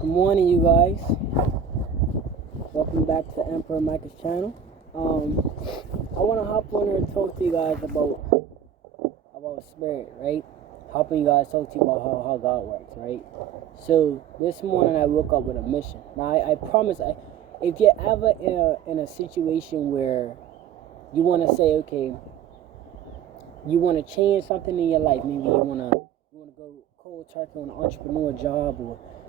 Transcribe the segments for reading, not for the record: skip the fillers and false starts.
Good morning, you guys. Welcome back to Emperor Micah's channel. I want to hop on here and talk to you guys about spirit, right? Helping you guys talk to you about how God works, right? So this morning I woke up with a mission. Now I promise, if you're ever in a situation where you want to say, okay, you want to change something in your life, maybe you want to go cold turkey on an entrepreneur job,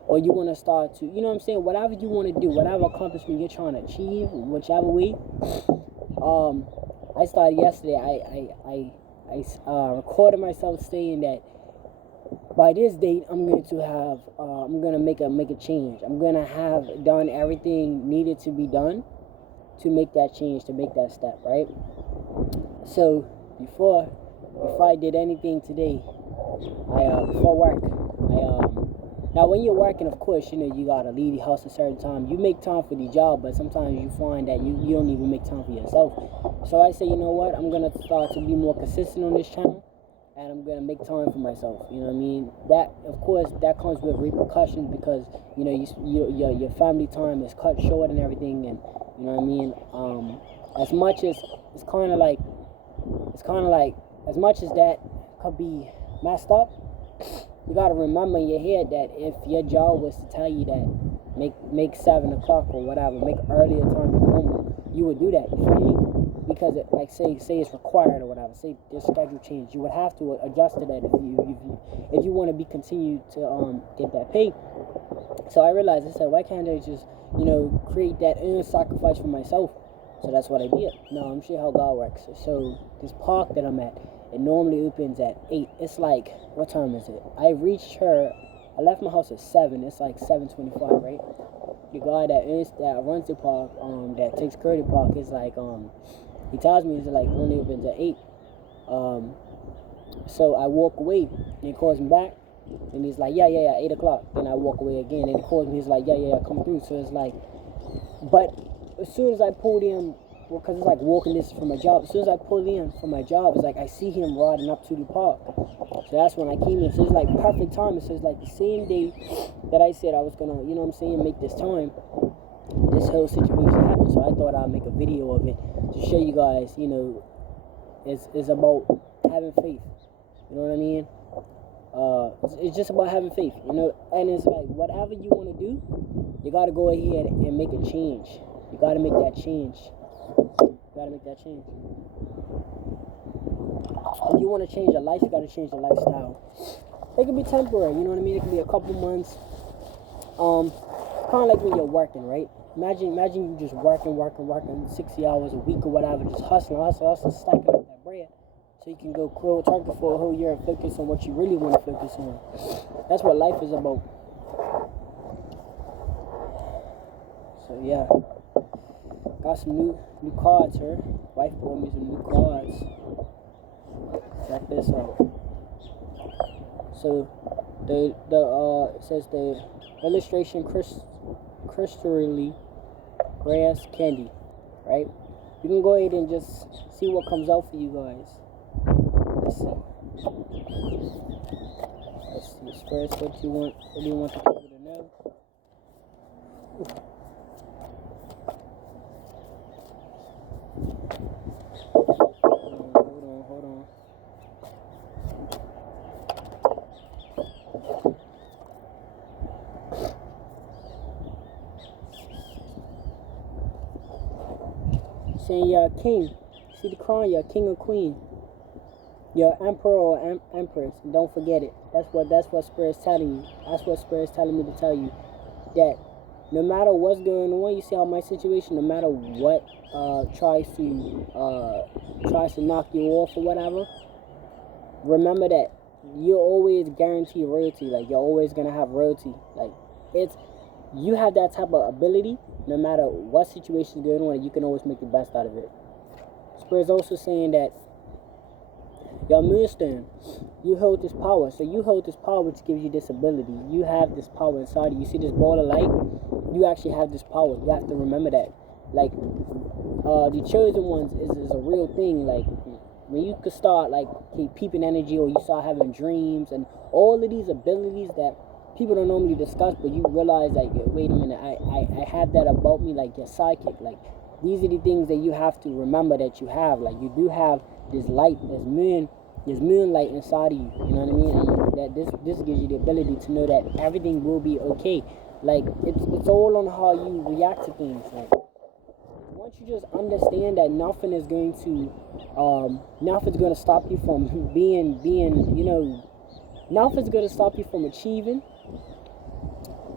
or you want to start to, you know what I'm saying, whatever you want to do, whatever accomplishment you're trying to achieve, whichever way. I started yesterday. I recorded myself saying that by this date I'm going to make a change. I'm going to have done everything needed to be done to make that change, to make that step, right? So before I did anything today, before work, now when you're working, of course, you gotta leave the house a certain time. You make time for the job, but sometimes you find that you don't even make time for yourself. So I say, you know what, I'm gonna start to be more consistent on this channel, and I'm gonna make time for myself. You know what I mean? That, of course, that comes with repercussions, because your family time is cut short and everything, and you know what I mean. As much as it's kind of like as much as that could be messed up, you gotta remember in your head that if your job was to tell you that make 7 o'clock or whatever, make earlier time than normal, you would do that. You feel me? Because it, like say it's required or whatever. Say their schedule changed, you would have to adjust to that if you want to be continued to get that pay. So I realized, I said, why can't I just create that inner sacrifice for myself? So that's what I did. Now I'm sure how God works. So this park that I'm at, it normally opens at 8. It's like, what time is it? I left my house at 7. It's like 7:25, right? The guy that runs the park, that takes care of the park, is like, he tells me it's like only opens at 8. So I walk away, and he calls me back, and he's like, yeah, 8 o'clock. Then I walk away again, and he calls me, he's like, yeah, come through. So it's like, but as soon as I pulled in, because it's like walking distance from my job. As soon as I pulled in from my job, it's like I see him riding up to the park. So that's when I came in. So it's like perfect timing. So it's like the same day that I said I was gonna, make this time, this whole situation happened. So I thought I'd make a video of it to show you guys, it's about having faith. You know what I mean? It's just about having faith, and it's like whatever you want to do, you gotta go ahead and make a change. You gotta make that change. If you want to change your life, you gotta change your lifestyle. It can be temporary, you know what I mean? It can be a couple months. Kind of like when you're working, right? Imagine you just working 60 hours a week or whatever, just hustling, stacking up that bread, so you can go cold turkey for a whole year and focus on what you really want to focus on. That's what life is about. So yeah, got some new cards here. Wife bought me some new cards. Check this out. So it says the illustration crystally grass candy, right? You can go ahead and just see what comes out for you guys. Let's see first what do you want the people to know. Hold on. Saying you're a king. See the crown, you're a king or queen. You're emperor or empress. Don't forget it. That's what Spirit's telling you. That's what Spirit's telling me to tell you. That no matter what's going on, you see how my situation, no matter what tries to knock you off or whatever, remember that you're always guaranteed royalty. Like, you're always gonna have royalty. Like, you have that type of ability. No matter what situation is going on, you can always make the best out of it. Spirit's also saying that your moonstone, you hold this power. So you hold this power, which gives you this ability. You have this power inside of you. See this ball of light? You actually have this power. You have to remember that. Like, the chosen ones is a real thing. Like, when you could start like peeping energy, or you start having dreams, and all of these abilities that people don't normally discuss, but you realize like, wait a minute, I have that about me, like your sidekick. Like these are the things that you have to remember that you have. Like you do have this light, this moonlight inside of you. You know what I mean? And that this gives you the ability to know that everything will be okay. Like it's all on how you react to things. Like once you just understand that nothing's going to stop you from nothing's going to stop you from achieving.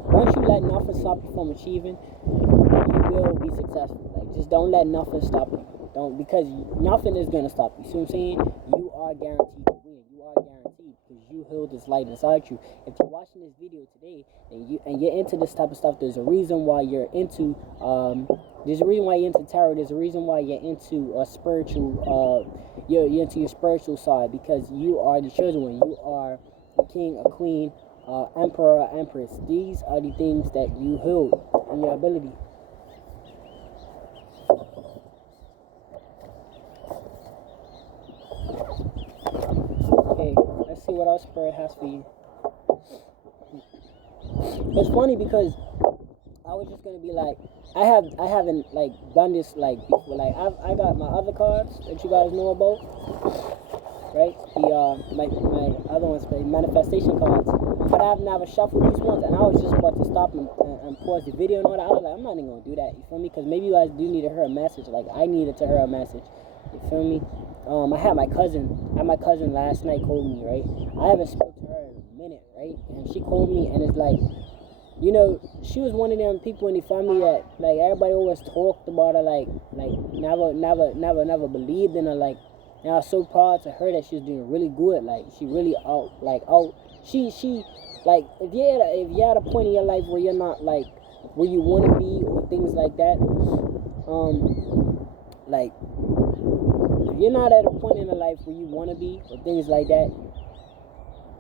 Once you let nothing stop you from achieving, you will be successful. Like just don't let nothing stop you. Don't, because nothing is going to stop you. See what I'm saying? You are guaranteed to win. You are guaranteed because you hold this light inside you. If you're watching this video today and you're into this type of stuff, there's a reason why you're into tarot. There's a reason why you're into you're into your spiritual side, because you are the chosen one. You are a king, a queen, emperor, empress. These are the things that you hold in your ability. Okay, let's see what our spirit has for you. It's funny because I was just gonna be like, I haven't like done this like before. Like I got my other cards that you guys know about, right? My other ones, the manifestation cards. But I've never shuffled these ones, and I was just about to stop and pause the video and all that. I was like, I'm not even gonna do that. You feel me? Because maybe you guys do need to hear a message. Like I needed to hear a message. You feel me? I had my cousin last night called me, right? I haven't spoken to her in a minute, right? And she called me, and it's like, you know, she was one of them people in the family that like everybody always talked about her, like never believed in her. Like, and I was so proud to her that she was doing really good. Like she really she like if you're at a point in your life where you're not like where you want to be or things like that, like if you're not at a point in your life where you want to be or things like that,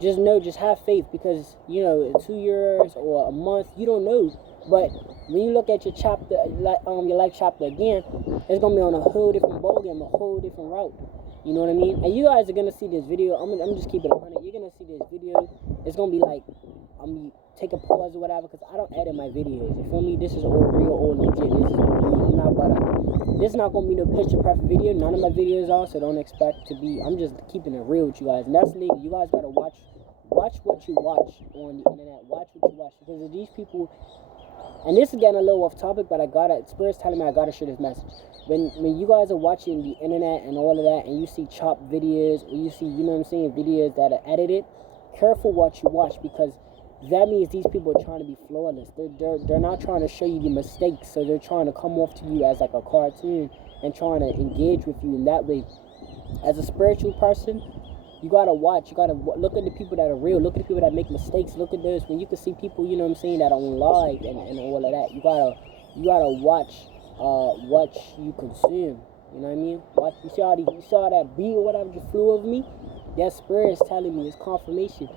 just have faith, because you know in 2 years or a month you don't know, but when you look at your chapter, your life chapter again, it's gonna be on a whole different ballgame, a whole different route. You know what I mean? And you guys are gonna see this video. I'm just keeping it 100. You're gonna see this video. It's gonna be like, take a pause or whatever, because I don't edit my videos. You feel me? This is all real, all legit. This is this is not gonna be no picture perfect video. None of my videos are, so don't expect to be. I'm just keeping it real with you guys. And that's the thing. You guys gotta watch what you watch on the internet. Watch what you watch, because of these people. And this is getting a little off topic, but Spirit's telling me I gotta share this message. When you guys are watching the internet and all of that, and you see chopped videos, or you see, you know what I'm saying, videos that are edited, careful what you watch, because that means these people are trying to be flawless. They're not trying to show you the mistakes, so they're trying to come off to you as like a cartoon and trying to engage with you in that way. As a spiritual person, you gotta watch. You gotta look at the people that are real. Look at the people that make mistakes. Look at this. When you can see people, you know what I'm saying, that are on live and all of that, you gotta watch what you consume. You know what I mean? Watch. You saw that bee or whatever just flew over me. That spirit is telling me, it's confirmation.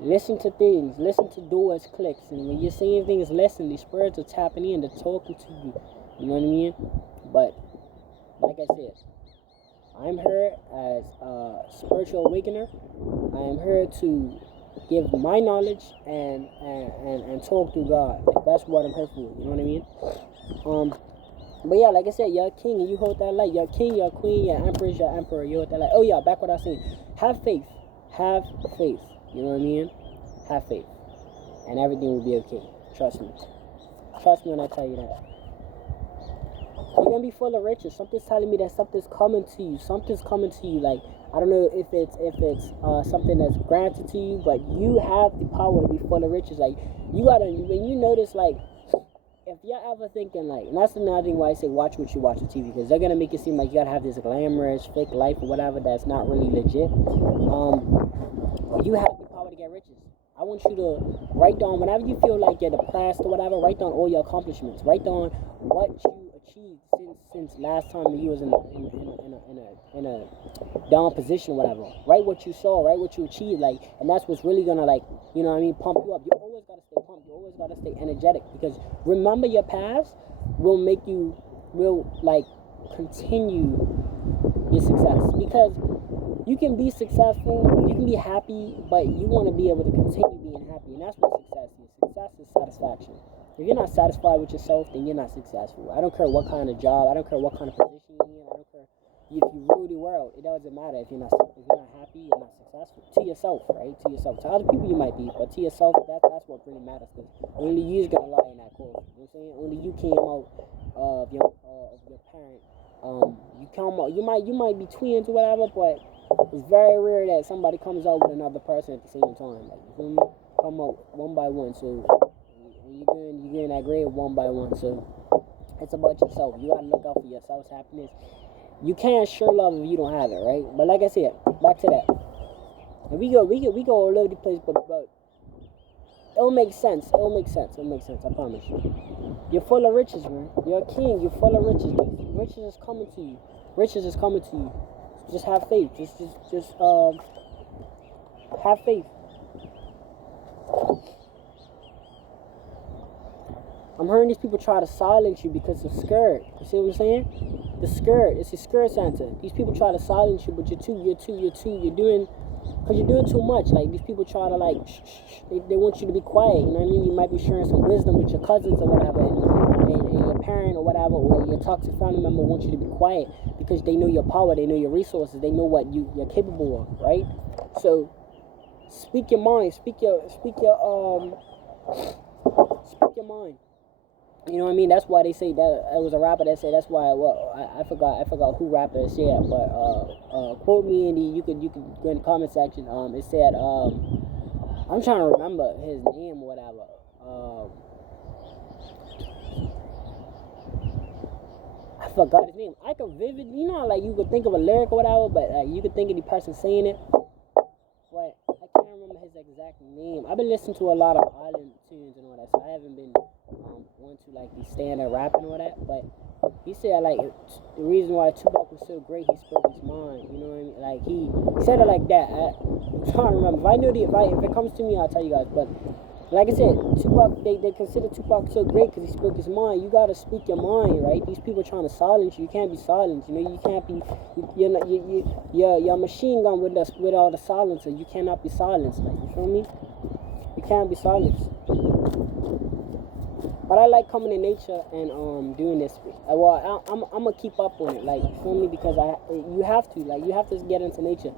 Listen to things. Listen to doors, clicks, and when you're seeing things, listen. These spirits are tapping in. They're talking to you. You know what I mean? But like I said, I'm here as a spiritual awakener. I am here to give my knowledge and talk to God. Like, that's what I'm here for. You know what I mean? But yeah, like I said, you're a king and you hold that light. You're a king, you're a queen, you're empress, you're emperor. You hold that light. Oh yeah, back what I was saying. Have faith. Have faith. You know what I mean? Have faith. And everything will be okay. Trust me. Trust me when I tell you that. You're gonna be full of riches. Something's telling me that something's coming to you. Something's coming to you. Like, I don't know if it's something that's granted to you, but you have the power to be full of riches. Like, you gotta, when you notice, like, if you're ever thinking, like, and that's another thing why I say watch what you watch on TV, because they're gonna make it seem like you gotta have this glamorous fake life or whatever that's not really legit. You have the power to get riches. I want you to write down, whenever you feel like you're depressed or whatever, write down all your accomplishments. Write down what you achieved since last time you was in a down position or whatever. Write what you saw, write what you achieved, like, and that's what's really gonna, like, you know what I mean, pump you up. You always gotta stay pumped. You always gotta stay energetic, because remember your past will make you, will like continue your success, because you can be successful, you can be happy, but you want to be able to continue being happy, and that's what success is. Success is satisfaction. If you're not satisfied with yourself, then you're not successful. I don't care what kind of job, I don't care what kind of position you're in, I don't care if you rule the world. It doesn't matter if you're not happy, you're not successful. To yourself, right? To yourself. To other people you might be, but to yourself, that's what really matters. Because only you's gonna lie in that quote. You know what I'm saying? Only you came out of your parent. You come out. You might be twins or whatever, but it's very rare that somebody comes out with another person at the same time. Like, you feel me? Come out one by one. So you're getting that grade one by one. So it's about yourself. You gotta look out for yourself's happiness. You can't show love if you don't have it, right? But like I said, back to that. And we go all over the place, but it'll make sense. It'll make sense. I promise you. You're full of riches, man. You're a king. You're full of riches. Riches is coming to you. Riches is coming to you. Just have faith. Just have faith. I'm hearing these people try to silence you because they're scared. You see what I'm saying? They're scared. It's a scared Santa. These people try to silence you, but you're doing, because you're doing too much. Like, these people try to, like, they want you to be quiet. You know what I mean? You might be sharing some wisdom with your cousins or whatever, and your parent or whatever, or your toxic family member wants you to be quiet because they know your power, they know your resources, they know what you're capable of, right? So, speak your mind. Speak your mind. You know what I mean? That's why they say that. It was a rapper that said that's why. Well, I forgot who rapper said, but quote me and you could go in the comment section. It said I'm trying to remember his name or whatever. I forgot his name. I could vividly, you know, like you could think of a lyric or whatever, but you could think of the person saying it. But I can't remember his exact name. I've been listening to a lot of island tunes and all that, so I haven't been one to like be standing rapping and all that. But he said like the reason why Tupac was so great, he spoke his mind. You know what I mean? Like he said it like that. I'm trying to remember. If it comes to me, I'll tell you guys. But like I said, Tupac, they consider Tupac so great because he spoke his mind. You gotta speak your mind, right? These people trying to silence you. You can't be silenced. You know, you can't be. You're a machine gun with all the silencer. You cannot be silenced. Like, you feel me? You can't be silenced. But I like coming to nature and doing this. Well, I'm gonna keep up on it. Like, you feel me? Because you have to get into nature.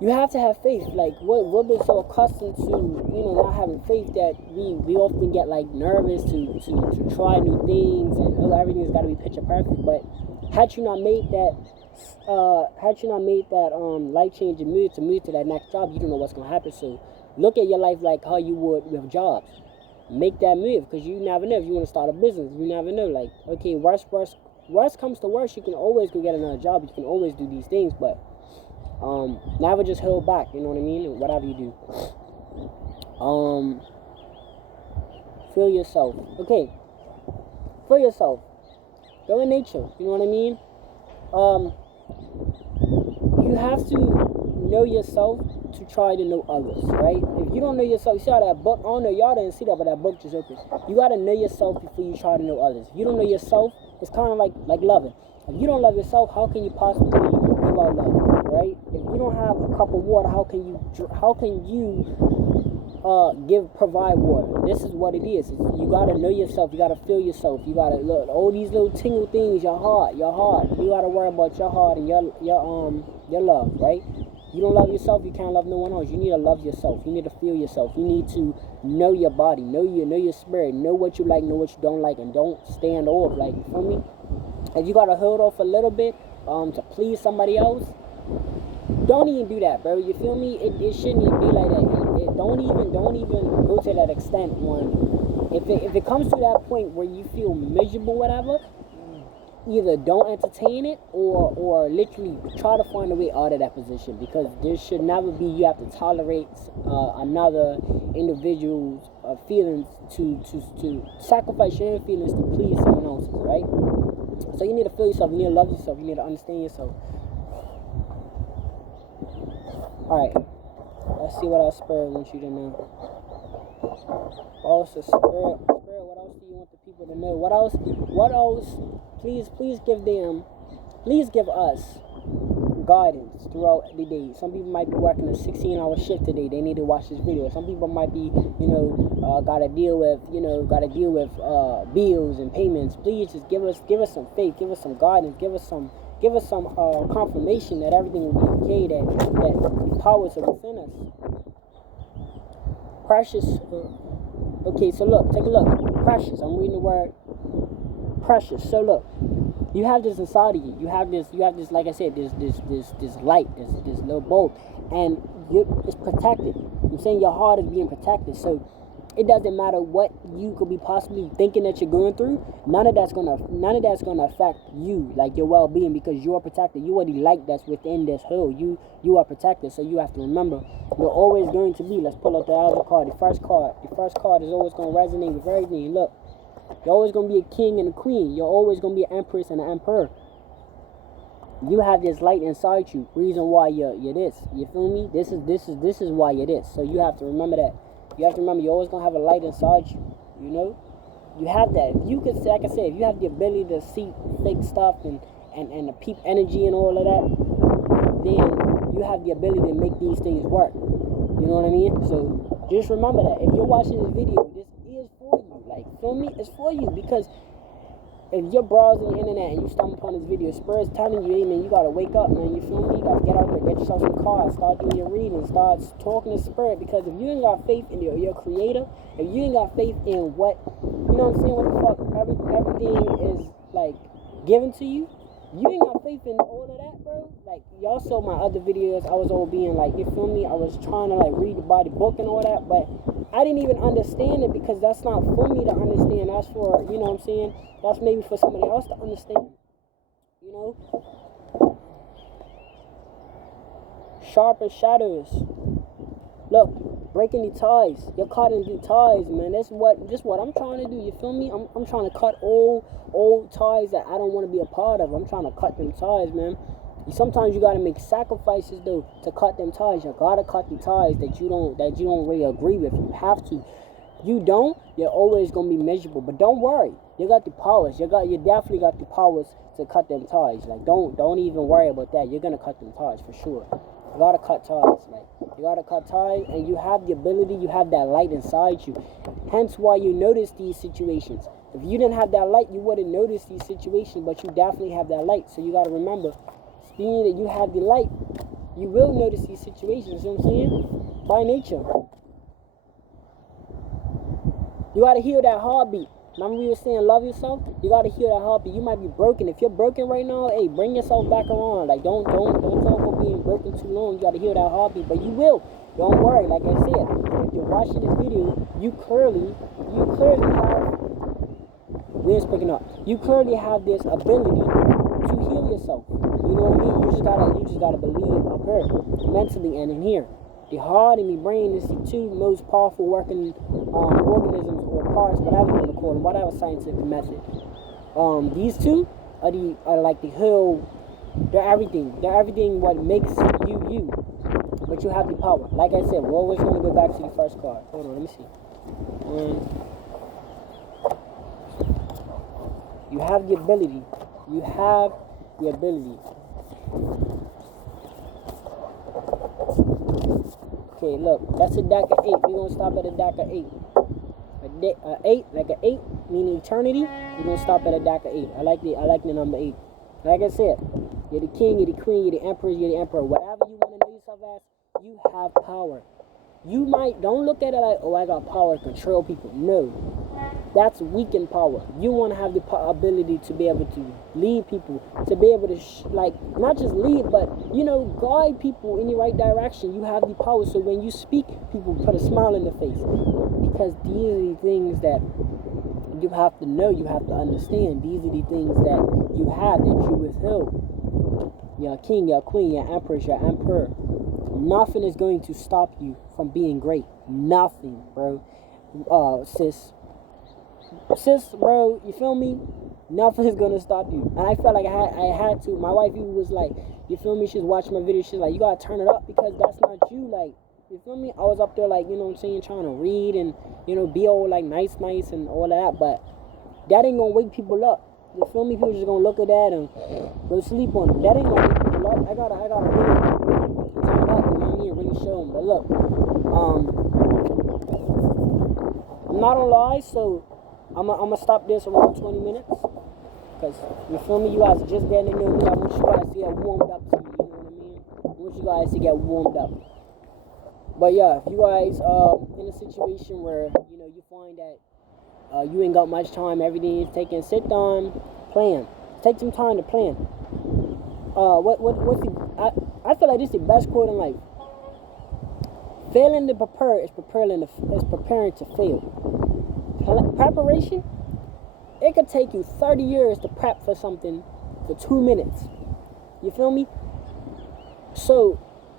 You have to have faith. Like, we've been so accustomed to, not having faith that we often get, like, nervous to try new things and everything's got to be picture perfect. But had you not made that life-changing move to that next job, you don't know what's going to happen. So look at your life like how you would with jobs. Make that move, because you never know if you want to start a business. You never know. Like, okay, worst comes to worst, you can always go get another job. You can always do these things, but never just hold back, you know what I mean? Whatever you do. Feel yourself. Okay. Feel yourself. Go in nature, you know what I mean? You have to know yourself to try to know others, right? If you don't know yourself, you see how that book, I don't know, y'all didn't see that, but that book just opened. You gotta know yourself before you try to know others. If you don't know yourself, it's kind of like loving. If you don't love yourself, how can you possibly give out love, right? If you don't have a cup of water, how can you provide water? This is what it is. You gotta know yourself. You gotta feel yourself. You gotta look all these little tingle things. Your heart. You gotta worry about your heart and your love, right? You don't love yourself, you can't love no one else. You need to love yourself. You need to feel yourself. You need to know your body, know your spirit, know what you like, know what you don't like, and don't stand off. Like, you feel me? If you gotta hold off a little bit to please somebody else, don't even do that, bro. You feel me? It shouldn't even be like that. Don't even go to that extent. If it comes to that point where you feel miserable, whatever, either don't entertain it or literally try to find a way out of that position, because there should never be you have to tolerate another individual's feelings to sacrifice your own feelings to please someone else's, right? So you need to feel yourself, you need to love yourself, you need to understand yourself. Alright, let's see what our spirit wants you to know. Also, spirit, what else do you want the people to know? What else? Please give us guidance throughout the day. Some people might be working a 16-hour shift today. They need to watch this video. Some people might be, gotta deal with bills and payments. Please just give us some faith, give us some guidance, give us some confirmation that everything will be okay, that the powers are within us. Precious. Okay, so look, take a look. Precious. I'm reading the word precious. So look, you have this inside of you. You have this, like I said, this light, this little bulb, and it's protected. I'm saying your heart is being protected. So it doesn't matter what you could be possibly thinking that you're going through. None of that's gonna affect you, like your well-being, because you are protected. You are the light that's within this hill. You are protected. So you have to remember, you're always going to be. Let's pull out the other card. The first card is always gonna resonate with everything. Look, you're always gonna be a king and a queen. You're always gonna be an empress and an emperor. You have this light inside you. Reason why you're this. You feel me? This is why you're this. So you have to remember that. You have to remember, you're always going to have a light inside you, You have that. If you could, like I said, if you have the ability to see fake stuff and to peep energy and all of that, then you have the ability to make these things work. You know what I mean? So just remember that. If you're watching this video, this is for you. Like, feel me? It's for you, because if you're browsing the internet and you stumble upon this video, Spirit's telling you, hey man, you gotta wake up, man. You feel me? You gotta get out there, get yourself some cards, start doing your reading, start talking to Spirit. Because if you ain't got faith in your creator, if you ain't got faith in what, what the fuck, everything is like given to you, you ain't got faith in all of that, bro. Like, y'all saw my other videos, I was all being like, you feel me? I was trying to like read by the book and all that, but I didn't even understand it, because that's not for me to understand. That's for, that's maybe for somebody else to understand. Sharper shadows. Look, breaking the ties. You're cutting the ties, man. That's what I'm trying to do. You feel me? I'm trying to cut old ties that I don't want to be a part of. I'm trying to cut them ties, man. Sometimes you gotta make sacrifices though to cut them ties. You gotta cut the ties that you don't really agree with. You have to. You don't, you're always gonna be miserable. But don't worry, you got the powers. You definitely got the powers to cut them ties. Like, don't even worry about that. You're gonna cut them ties for sure. You gotta cut ties. Like, you gotta cut ties, and you have the ability. You have that light inside you. Hence why you notice these situations. If you didn't have that light, you wouldn't notice these situations. But you definitely have that light. So you gotta remember, being that you have the light, you will notice these situations. You know what I'm saying? By nature. You gotta heal that heartbeat. Remember we were saying love yourself? You gotta heal that heartbeat. You might be broken. If you're broken right now, hey, bring yourself back around. Like, don't talk about being broken too long. You gotta heal that heartbeat. But you will. Don't worry. Like I said, if you're watching this video, you clearly have, where's picking up? You clearly have this ability to heal yourself. You know what I mean? You just gotta believe up here, mentally and in here. The heart and the brain is the two most powerful working organisms or parts, whatever you want to call them, whatever scientific method. These two are like the whole. They're everything. They're everything what makes you. But you have the power. Like I said, we're always going to go back to the first card. Hold on, let me see. You have the ability. You have the ability. Okay, look, that's a deck of 8. We're going to stop at a deck of 8. Like an 8, meaning eternity. We're going to stop at a deck of 8. I like the number 8. Like I said, you're the king, you're the queen, you're the empress, you're the emperor. Whatever you want to know yourself as, you have power. You don't look at it like, oh, I got power to control people. No. That's weakened power. You want to have the ability to be able to lead people, to be able to, not just lead, but, guide people in the right direction. You have the power. So when you speak, people put a smile in their face. Because these are the things that you have to know, you have to understand. These are the things that you have that you withheld. You're a king, you're a queen, you're an empress, you're an emperor. Nothing is going to stop you from being great. Nothing, bro. Sis, bro, you feel me? Nothing is gonna stop you. And I felt like I had to. My wife even was like, you feel me? She's watching my video. She's like, you gotta turn it up because that's not you. Like, you feel me? I was up there like, trying to read and, be all like nice and all of that. But that ain't gonna wake people up. You feel me? People just gonna look at that and go sleep on it. That ain't my look. I gotta really turn up, you know what I mean? Really show them. But look, I'm not gonna lie, so I'm gonna stop this around 20 minutes. Cause you feel me? You guys are just getting to know me. I want you guys to get warmed up to me, you know what I mean? I want you guys to get warmed up. But yeah, if you guys in a situation where, you know, you find that you ain't got much time, everything is taking, sit down, plan. Take some time to plan. I feel like this is the best quote in life. Failing to prepare is preparing to fail. Preparation, it could take you 30 years to prep for something for 2 minutes. You feel me? So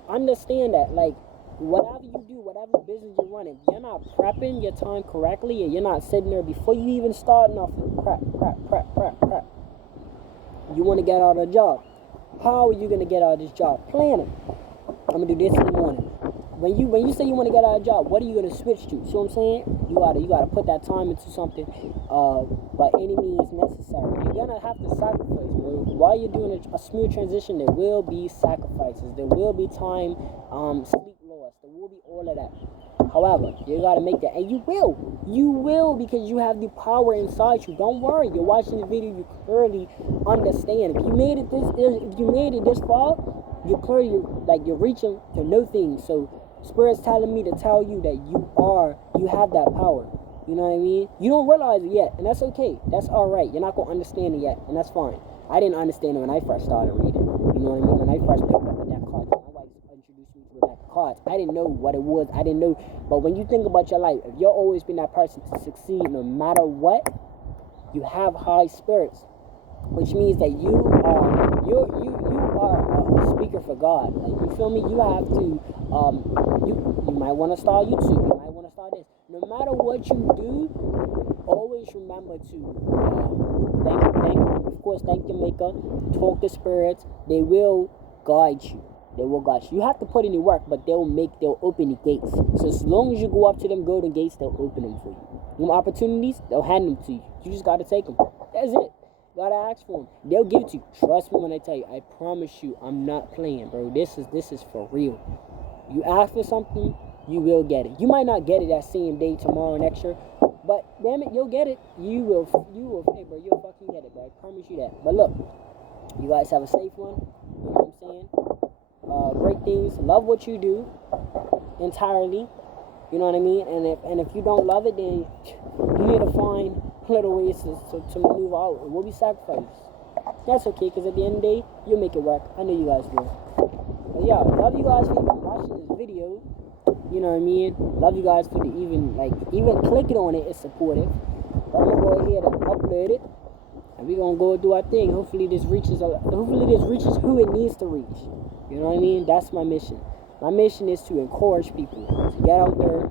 understand that, like, whatever you do, whatever business you're running, you're not prepping your time correctly, and you're not sitting there before you even starting off with prep. You want to get out of the job. How are you going to get out of this job? Planning. I'm going to do this in the morning. When you say you want to get out of a job, what are you going to switch to? See what I'm saying? You gotta put that time into something by any means necessary. You're going to have to sacrifice, bro. While you're doing a smooth transition, there will be sacrifices. There will be time, sleep loss. There will be all of that. However, you got to make that. And you will. You will, because you have the power inside you. Don't worry. You're watching the video. You clearly understand. If you made it this far, you're reaching to know things. So Spirit's telling me to tell you that you have that power. You know what I mean? You don't realize it yet, and that's okay. That's all right. You're not going to understand it yet, and that's fine. I didn't understand it when I first started reading. You know what I mean? When I first picked up a deck of cards, my wife introduced me to a deck of cards. I didn't know what it was. I didn't know. But when you think about your life, if you're always been that person to succeed no matter what, you have high spirits, which means that you are a speaker for God. Like, you feel me? You have to you might want to start YouTube. You might want to start this. No matter what you do, always remember to thank your maker, talk to spirits. They will guide you. You have to put in the work, but they'll open the gates. So as long as you go up to them golden gates, they'll open them for you. Them opportunities, they'll hand them to you. You just gotta take them. That's it. Gotta ask for them. They'll give it to you. Trust me when I tell you. I promise you, I'm not playing, bro. This is for real. You ask for something, you will get it. You might not get it that same day, tomorrow, next year, but damn it, you'll get it. You will, hey, bro, you'll fucking get it, bro. I promise you that. But look, you guys have a safe one. You know what I'm saying? Great things. Love what you do entirely. You know what I mean? And if you don't love it, then you need to find little ways to maneuver out. It will be sacrifice. That's okay, because at the end of the day, you'll make it work. I know you guys will. But yeah, love you guys for even watching this video. You know what I mean? Love you guys for even clicking on it is supportive. But I'm gonna go ahead and upload it, and we're gonna go do our thing. Hopefully this reaches who it needs to reach. You know what I mean? That's my mission. My mission is to encourage people to get out there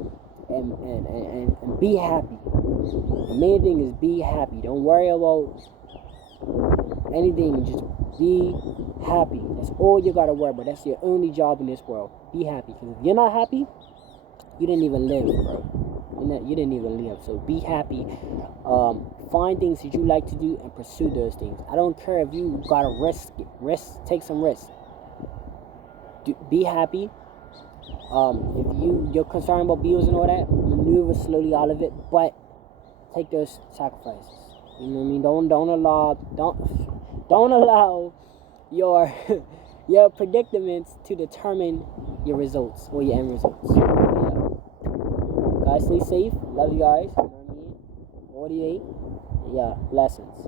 and be happy. The main thing is be happy. Don't worry about anything. Just be happy. That's all you gotta worry about. That's your only job in this world. Be happy. Because if you're not happy, you didn't even live, bro. You didn't even live. So be happy. Find things that you like to do and pursue those things. I don't care if you gotta take some risks. Be happy. If you're concerned about bills and all that, maneuver slowly out of it, but take those sacrifices. You know what I mean? Don't allow your your predicaments to determine your results or your end results. Yeah. Guys, stay safe. Love you guys. You know what I mean? 48. Yeah, blessings.